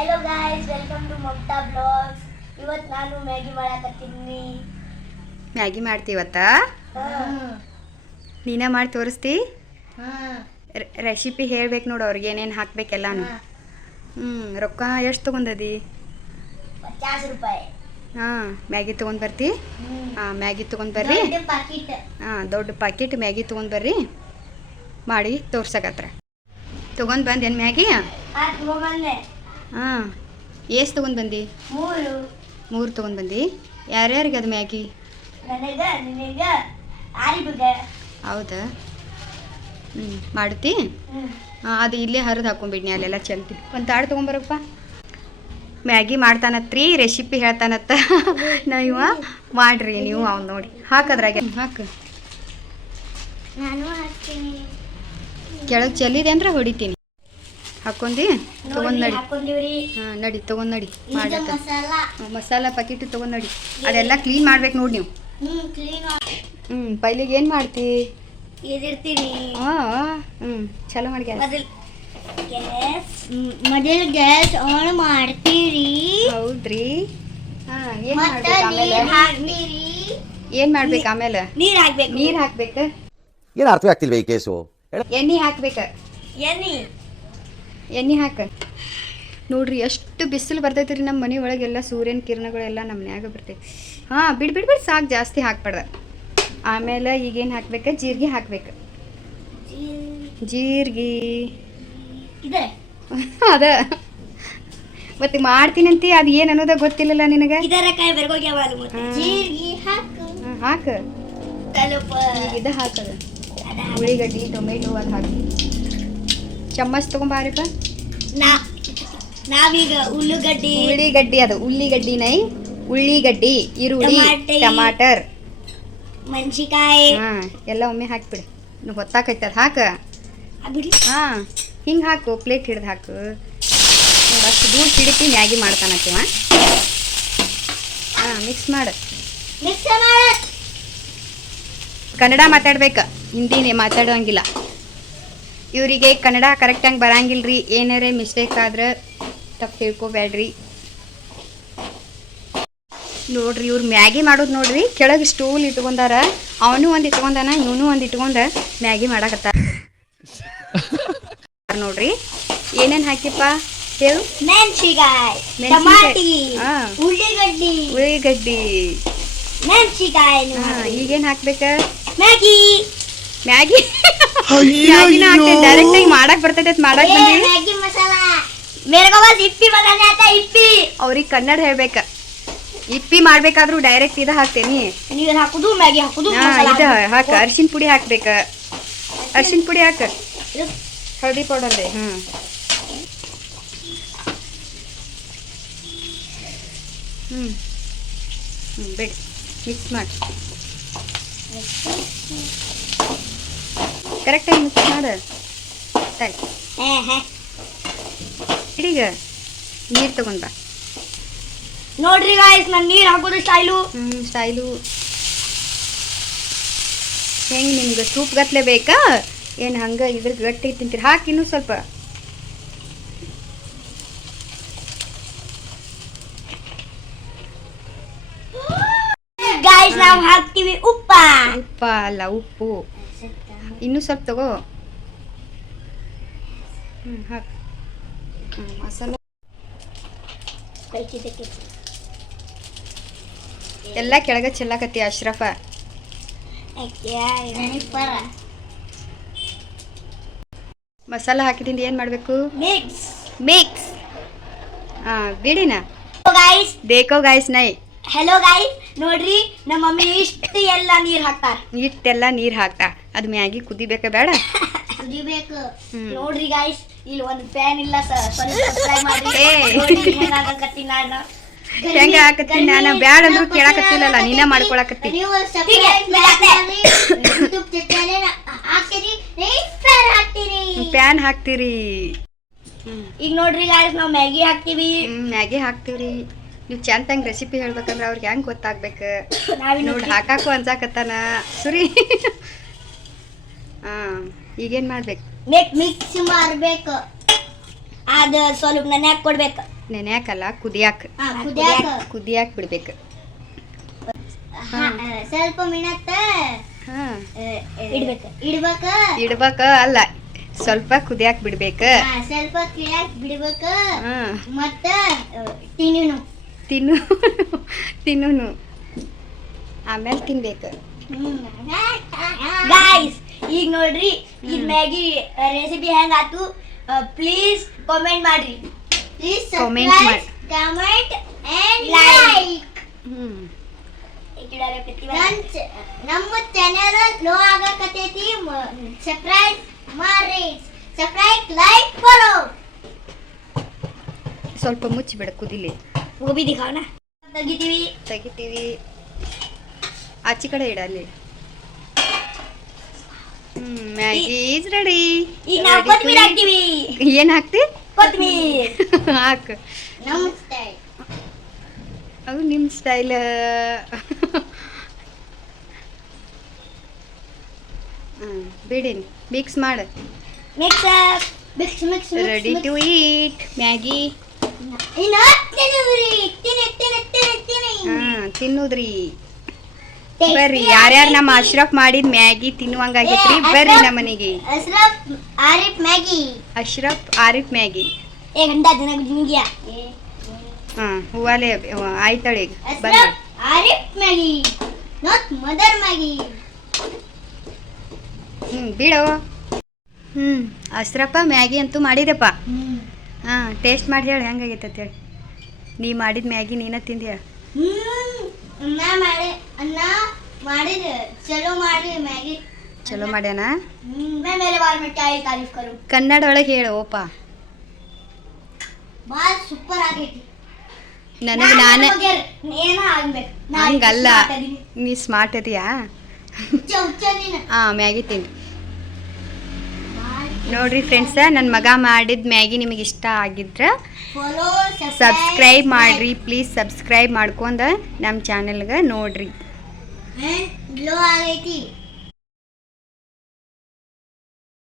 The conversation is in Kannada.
Hello guys, welcome to Mamata blogs. ಇವತ್ತು ನಾನು ಮ್ಯಾಗಿ ಮಾಡಕತ್ತೀನಿ. ಮ್ಯಾಗಿ ಮಾಡ್ತೀವತ್ತ ನೀನೇ ಮಾಡಿ ತೋರಿಸ್ತಿ. ರೆಸಿಪಿ ಹೇಳ್ಬೇಕು ನೋಡು ಅವ್ರಿಗೆ ಏನೇನು ಹಾಕ್ಬೇಕೆಲ್ಲಾನು. ರೊಕ್ಕ ಎಷ್ಟು ತೊಗೊಂಡದಿ? 50 ರೂಪಾಯಿ. ಹಾಂ, ಮ್ಯಾಗಿ ತೊಗೊಂಡು ಬರ್ತಿ. ಹಾಂ, ಮ್ಯಾಗಿ ತೊಗೊಂಡು ಬರ್ರಿ. ದೊಡ್ಡ ಪಾಕಿಟ್ ಮ್ಯಾಗಿ ತೊಗೊಂಡು ಬರ್ರಿ, ಮಾಡಿ ತೋರ್ಸಕತ್ರ. ತೊಗೊಂಡು ಬಂದೇನು ಮ್ಯಾಗಿ? ಹಾಂ, ಎಷ್ಟು ತೊಗೊಂಡು ಬಂದಿ? 3 ತೊಗೊಂಡು ಬಂದಿ. ಯಾರ್ಯಾರಿಗೆ ಅದು ಮ್ಯಾಗಿ? ಹೌದಾ? ಮಾಡ್ತಿ? ಅದು ಇಲ್ಲೇ ಹರಿದು ಹಾಕೊಂಬಿಡ್ನಿ, ಅಲ್ಲೆಲ್ಲ ಚೆಲ್ತಿ. ಒಂದು ತಾಡು ತೊಗೊಂಬರಪ್ಪ. Maggi ಮಾಡ್ತಾನತ್ರಿ, recipe ಹೇಳ್ತಾನತ್ತ. ಇವ ಮಾಡ್ರಿ ನೀವು ಅವ್ನು ನೋಡಿ. ಹಾಕದ್ರಾಗೆ ಹಾಕು. ನಾನು ಹಾಕ್ತೀನಿ. ಕೆಳಗೆ ಚೆಲ್ಲಿದೆ ಅಂದ್ರೆ ಹೊಡಿತೀನಿ. ಹಾಕೊಂಡಿ ತೊಗೊಂಡು ನಡಿ. ಹಾಕೊಂಡಿವ್ರಿ. ಹಾಂ, ನಡಿ ತೊಗೊಂಡು ನಡಿ. ಮಾಡತ್ತ ಮಸಾಲ ಮಸಾಲ ಪ್ಯಾಕೆಟ್ ತೊಗೊಂಡು ನಡಿ. ಅದೆಲ್ಲ ಕ್ಲೀನ್ ಮಾಡ್ಬೇಕು ನೋಡಿ ನೀವು. ಕ್ಲೀನ್ ಪೈಲಿಗೆ ಏನು ಮಾಡ್ತಿ? ಇದಿರ್ತೀನಿ. ಚಲೋ ಮಾಡಿ ಮೊದಲು ಗ್ಯಾಸ್ ಆನ್ ಮಾಡ್ತೀರಿ. ಹೌದ್ರಿ? ಹಾಂ, ಏನು ಮತ್ತೆ ಮಾಡ್ಬೇಕು ಆಮೇಲೆ? ನೀರ್ ಹಾಕ್ತೀರಿ. ಏನು ಮಾಡ್ಬೇಕು ಆಮೇಲೆ? ನೀರ್ ಹಾಕ್ಬೇಕು. ನೀರು ಹಾಕ್ಬೇಕು. ಏನು ಅರ್ಥವೇ ಆಗ್ತಿಲ್ವ ಈ ಕೇಸು? ಎಣ್ಣೆ ಹಾಕ್ಬೇಕು. ಎಣ್ಣೆ ಹಾಕ ನೋಡ್ರಿ, ಎಷ್ಟು ಬಿಸಿಲು ಬರ್ತೈತಿ ರೀ. ನಮ್ಮ ಮನೆ ಒಳಗೆಲ್ಲ ಸೂರ್ಯನ ಕಿರಣಗಳೆಲ್ಲ ನಮ್ಮ ಮನ್ಯಾಗ ಬರ್ತೈತಿ. ಹಾಂ, ಬಿಡು ಸಾಕು, ಜಾಸ್ತಿ ಹಾಕ್ಬಾರ್ದ. ಆಮೇಲೆ ಈಗೇನು ಹಾಕ್ಬೇಕು? ಜೀರಿಗೆ ಹಾಕ್ಬೇಕು. ಜೀರಿಗೆ ಇದೆ. ಅದ ಮತ್ತೆ ಮಾಡ್ತೀನಂತಿ, ಅದು ಏನು ಅನ್ನೋದ ಗೊತ್ತಿಲ್ಲಲ್ಲ ನಿನಗೆ. ಇದರ ಕಾಯಿ ಬೆರ್ಗೋಗ್ಯಾವಲ್ಲ ಮತ್ತೆ. ಜೀರಿಗೆ ಹಾಕು. ಹಾಕು. ಕಲಪ. ಈಗ ಇದು ಹಾಕದ ಉಳ್ಳಿಗಡ್ಡಿ, ಟೊಮೆಟೊ ಅದು ಹಾಕಿ. ಚಮ್ಮಚ್ ತೊಗೊಂಬಾರಿಪ್ಪ. ನಾವೀಗ ಉಳ್ಳಿಗಡ್ಡಿ, ಅದು ಉಳ್ಳಿಗಡ್ಡಿನೈ. ಉಳ್ಳಿಗಡ್ಡಿ, ಈರುಳ್ಳಿ, ಟಮಾಟರ್, ಮೆಣಸಿಕಾಯಿ ಎಲ್ಲ ಒಮ್ಮೆ ಹಾಕ್ಬಿಡಿ. ನೀವು ಹೊತ್ತಾಕೈತೆ ಅದು ಹಾಕ. ಬಿಡಿ. ಹಾಂ, ಹಿಂಗೆ ಹಾಕು. ಪ್ಲೇಟ್ ಹಿಡ್ದು ಹಾಕು. ನೋಡಿ, ಅಷ್ಟು ದೂರ ಹಿಡಿತಿ ಮ್ಯಾಗಿ ಮಾಡ್ತಾನತ್ತೀವ. ಹಾಂ, ಮಿಕ್ಸ್ ಮಾಡು. ಕನ್ನಡ ಮಾತಾಡ್ಬೇಕು, ಹಿಂದಿನೇ ಮಾತಾಡೋಂಗಿಲ್ಲ. ಇವರಿಗೆ ಕನ್ನಡ ಕರೆಕ್ಟಾಗಿ ಬರಂಗಿಲ್ಲ ರೀ. ಏನಾರೇ ಮಿಸ್ಟೇಕ್ ಆದ್ರೆ ತಪ್ಪು ತಿಳ್ಕೊಬೇಡ್ರಿ. ನೋಡ್ರಿ, ಇವ್ರು ಮ್ಯಾಗಿ ಮಾಡೋದು ನೋಡ್ರಿ. ಕೆಳಗೆ ಸ್ಟೂಲ್ ಇಟ್ಕೊಂಡಾರ. ಅವನು ಒಂದು ಇಟ್ಕೊಂಡಾನ, ಇವನು ಒಂದು ಇಟ್ಕೊಂಡ ಮ್ಯಾಗಿ ಮಾಡಕತ್ತಾರ ನೋಡ್ರಿ. ಏನೇನು ಹಾಕಿಪ್ಪ ಹೇಳು? ಮೆಣಸಿಕಾಯಿ, ಟಮಾಟಿ, ಉಳ್ಳಿಗಡ್ಡಿ, ಮೆಣಸಿಕಾಯಿ. ಈಗೇನು ಹಾಕ್ಬೇಕ? ಮ್ಯಾಗಿ ಮ್ಯಾಗಿನ ಹಾಕ್ತೇವೆ. ಡೈರೆಕ್ಟ್ ಆಗಿ ಮಾಡಕ್ ಬರ್ತೈತೆ. ಮಾಡಕ್ ಬಂದಿ. ಮ್ಯಾಗಿ ಮಸಾಲ ಮೇರೆ ಇಪ್ಪಿ ಮಸಾಲೆ ಆತ. ಇಪ್ಪಿ ಅವ್ರಿಗೆ ಕನ್ನಡ ಹೇಳ್ಬೇಕ. ಇಪ್ಪಿ ಮಾಡ್ಬೇಕಾದ್ರೂ ಡೈರೆಕ್ಟ್ ಇದು ಹಾಕ್ತೇನಿ. ನೀರು ಹಾಕುದು, ಮ್ಯಾಗಿ ಹಾಕುದು. ಇದು ಹಾಕ. ಅರಿಶಿನ ಪುಡಿ ಹಾಕ್ಬೇಕ. ಅರಿಶಿನ ಪುಡಿ ಹಾಕ. ಹಳದಿ ಪೌಡರ್ ರೀ. ಬಿಡಿ, ಮಿಕ್ಸ್ ಮಾಡಿ. ಕರೆಕ್ಟಾಗಿ ಮಿಕ್ಸ್ ಮಾಡು. ಈಗ ನೀರು ತಗೊಂಡ ನೋಡ್ರಿ ಗಾಯ್ಸ್, ನಾನು ನೀರು ಹಾಕೋದು ಸ್ಟೈಲು. ಹೆಂಗೆ ನಿಮ್ಗೆ ಸೂಪ್ ಗತ್ಲೆ ಬೇಕಾ ಏನು? ಹಂಗೆ ಇದ್ರ ಗಟ್ಟಿ ತಿಂತೀರಿ? ಹಾಕಿ ಇನ್ನೂ ಸ್ವಲ್ಪ. ಗಾಯ್ಸ್, ನಾವು ಹಾಕ್ತೀವಿ ಉಪ್ಪ ಅಲ್ಲ, ಉಪ್ಪು. ಇನ್ನೂ ಸ್ವಲ್ಪ ತಗೋ. ಹಾಕು. ಮಸಾಲೆ ಎಲ್ಲ ಕೆಳಗೆ ಚೆಲ್ಲಾಕತ್ತಿ ಅಶ್ರಫ. ಮಸಾಲ ಹಾಕಿದಿಂದ ಏನು ಮಾಡಬೇಕು? ಮಿಕ್ಸ್. ಬಿಡಿನ ಬೇಕೋ ಗಾಯ್ಸ್ ನೈ. ಹೆಲೋ ಗಾಯ್ಸ್, ನೋಡ್ರಿ ನಮ್ಮ ಮಮ್ಮಿ ಇಷ್ಟೆಲ್ಲ ನೀರು ಹಾಕ್ತಾರ. ಅದು ಮ್ಯಾಗಿ ಕುದಿಬೇಕ ಬೇಡ? ಕುದಿಬೇಕು. ನೋಡ್ರಿ ಗಾಯ್ಸ್, ಇಲ್ಲಿ ಒಂದು ಪ್ಯಾನ್ ಇಲ್ಲ. ಹೆಂಗ ಹಾಕತ್ತೀನಿ ನಾನು? ಬ್ಯಾಡ ಅಂದ್ರೂ ಕೇಳಾಕತ್ತಿಲ್ಲಲ್ಲ, ನೀನ ಮಾಡ್ಕೊಳಕತ್ತಿ. ಪ್ಯಾನ್ ಹಾಕ್ತೀರಿ. ಈಗ ನೋಡ್ರಿ ಗಾಯ್ಸ್, ನಾವು ಮ್ಯಾಗಿ ಹಾಕ್ತೀವ್ರಿ. ನೀವು ಚಂದಂಗೆ ರೆಸಿಪಿ ಹೇಳ್ಬೇಕಂದ್ರೆ ಅವ್ರಿಗೆ ಹೆಂಗೆ ಗೊತ್ತಾಗ್ಬೇಕು? ನೋಡಿ, ಹಾಕಾಕು ಅನ್ಸಾಕತ್ತಾನ ಸುರಿ. ಈಗೇನು ಮಾಡ್ಬೇಕು? ಮಿಕ್ಸ್ ಮಾಡಬೇಕು. ಅದು ಸ್ವಲ್ಪ ನೆನ್ಯಾಕ ಕೊಡ್ಬೇಕು. ನೆನ್ಯಾಕಲ್ಲ ಕುದಿಯಾಕ ಕುದಿಯಾಕ ಬಿಡ್ಬೇಕು. ಸ್ವಲ್ಪ ಮಿನತ್ತ ಇಡ್ಬೇಕ ಅಲ್ಲ ಸ್ವಲ್ಪ ಕುದಿಯಾಕ ಬಿಡ್ಬೇಕು. ಸ್ವಲ್ಪ ಕುದಿಯಾಕ ಬಿಡ್ಬೇಕು. ಮತ್ತ ತಿನ್ನು ಆಮೇಲೆ ತಿನ್ಬೇಕು. ಗಾಯ್ಸ್ ಈಗ ನೋಡ್ರಿ ಈ ಮ್ಯಾಗಿ ರೆಸಿಪಿ ಹೆಂಗ್ ಆತು ಪ್ಲೀಸ್ ಕಾಮೆಂಟ್ ಮಾಡ್ರಿ. ಕಾಮೆಂಟ್ ಮಾಡಿ ಕಮೆಂಟ್ ಅಂಡ್ ಲೈಕ್. ನಮ್ಮ ಚಾನೆಲ್ ಲೋ ಆಗಕತೈತಿ. ಸಬ್ಸ್ಕ್ರೈಬ್ ಮಾಡ್ರಿ, ಸಬ್ಸ್ಕ್ರೈಬ್ ಲೈಕ್ ಫಾಲೋ. ಸ್ವಲ್ಪ ಮುಚ್ಚಿಬಿಡ ಕುದಿಲಿ. ಗೋಬಿ ದಿಖಾವಣ. ತೆಗಿತೀವಿ ಆಚೆ ಕಡೆ ಇಡಲಿ. Maggi is ready. ಈಗ ನಾವು ಕೊತ್ತಂಬರಿ ಹಾಕ್ತೀವಿ. ಏನ್ ಹಾಕ್ತಿ? ಕೊತ್ತಂಬರಿ ಹಾಕ್. ನಮ್ಮ ಸ್ಟೈಲ್. ಅದು ನಿಮ್ಮ ಸ್ಟೈಲ್. ಬಿಡಿನ್ ಮಿಕ್ಸ್ ಮಾಡು. Mix ready to eat Maggi. ತಿನ್ನುದ್ರಿ ಬರ್ರಿ. ಯಾರ್ಯಾರು ನಮ್ಮ ಅಶ್ರಫ್ ಮಾಡಿದ ಮ್ಯಾಗಿ ತಿನ್ನುವಂಗಾಗೈತ್ರಿ ಬರ್ರಿ ನಮ್ಮ ಮನೆಗೆ. ಅಶ್ರಫ್ ಆರಿಫ್ ಮ್ಯಾಗಿ. ಹೂವಾಲೆ ಆಯ್ತಾಳೆ ಈಗ ಬರ್ರಿ. ಬಿಡೋ. ಅಶ್ರಫ ಮ್ಯಾಗಿ ಅಂತೂ ಮಾಡಿದಪ್ಪ. ಟೇಸ್ಟ್ ಮಾಡಿ ಹೇಳಿ ಹೆಂಗಾಗೈತೆ ಹೇಳಿ. ನೀ ಮಾಡಿದ ಮ್ಯಾಗಿ ನೀನ ತಿಂದು ಹೇಳಿ. ಚಲೋ ಮಾಡ್ಯಾನ. ಕನ್ನಡ ಒಳಗೆ ಹೇಳು ಓಪ. ಸೂಪರ್ ಆಗೈತಿ. ನನಗೆ ನಾನು ಹಂಗಲ್ಲ, ನೀ ಸ್ಮಾರ್ಟ್ ಅದೀಯಾ. ಮ್ಯಾಗಿ ತಿನ್ನಿ ನೋಡ್ರಿ ಫ್ರೆಂಡ್ಸ. ನನ್ನ ಮಗ ಮಾಡಿದ ಮ್ಯಾಗಿ ನಿಮಗೆ ಇಷ್ಟ ಆಗಿದ್ರೆ ಸಬ್ಸ್ಕ್ರೈಬ್ ಮಾಡ್ರಿ ಪ್ಲೀಸ್. ಸಬ್ಸ್ಕ್ರೈಬ್ ಮಾಡ್ಕೊಂಡು ನಮ್ಮ ಚಾನೆಲ್ಗೆ ನೋಡ್ರಿ.